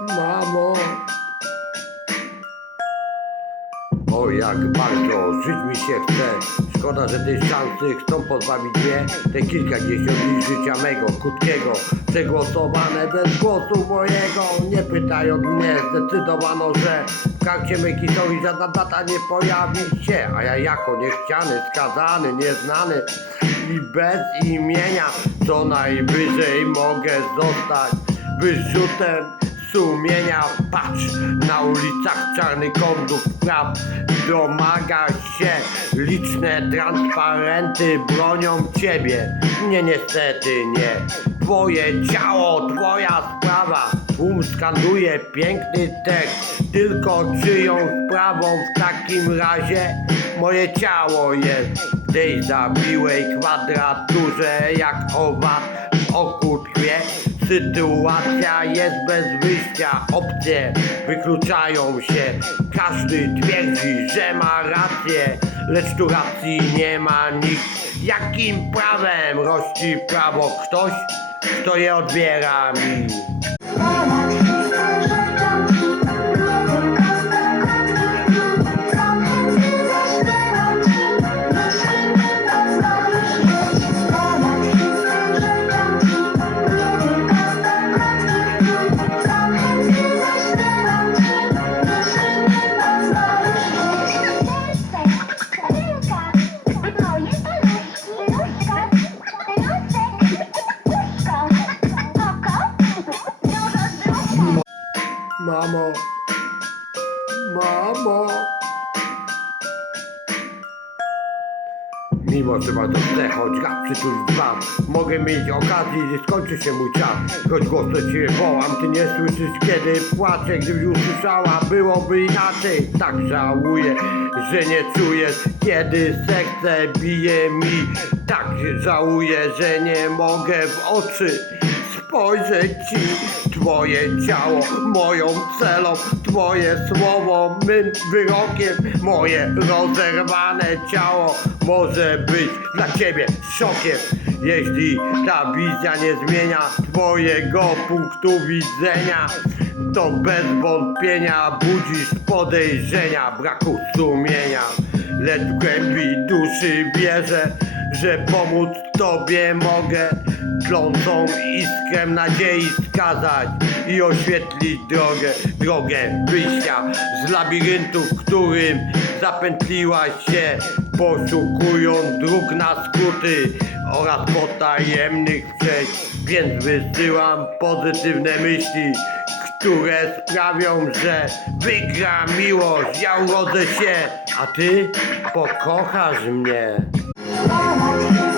mamo. O jak bardzo żyć mi się chce. Szkoda, że tej szansy chcą pozbawić mnie Te kilka dni życia mego, krótkiego Przegłosowane bez głosu mojego. Nie pytają mnie, zdecydowano, że W karcie Mekisowi żadna data nie pojawi się A ja jako niechciany, skazany, nieznany I bez imienia Co najwyżej mogę zostać wyrzutem sumienia. Patrz na ulicach czarny konduk praw. Domaga się liczne transparenty bronią ciebie. Nie niestety nie. Twoje ciało, twoja sprawa. Tłum skanduje piękny tekst. Tylko czyją sprawą w takim razie? Moje ciało jest tej zabiłej kwadraturze Jak owad w oku tkwie Sytuacja jest bez wyjścia, opcje wykluczają się. Każdy twierdzi, że ma rację, lecz tu racji nie ma nikt. Jakim prawem rości prawo ktoś, kto je odbiera mi? Mamo, mamo. Mimo, że bardzo chcę, choć raz przytulić dwa Mogę mieć okazję, gdy skończy się mój czas. Choć głośno cię wołam, ty nie słyszysz kiedy płaczę Gdybyś usłyszała, byłoby inaczej. Tak żałuję, że nie czujesz Kiedy serce bije mi. Tak żałuję, że nie mogę w oczy spojrzeć ci Twoje ciało moją celą Twoje słowo mym wyrokiem Moje rozerwane ciało może być dla ciebie szokiem. Jeśli ta wizja nie zmienia Twojego punktu widzenia To bez wątpienia budzisz podejrzenia Braku sumienia. Lecz w głębi duszy wierzę Że pomóc Tobie mogę Tlącą iskrę nadziei skazać I oświetlić drogę Drogę wyjścia z labiryntu W którym zapętliłaś się Poszukując dróg na skróty Oraz potajemnych przejść Więc wysyłam pozytywne myśli które sprawią, że wygra miłość, ja urodzę się, a ty pokochasz mnie. Bye.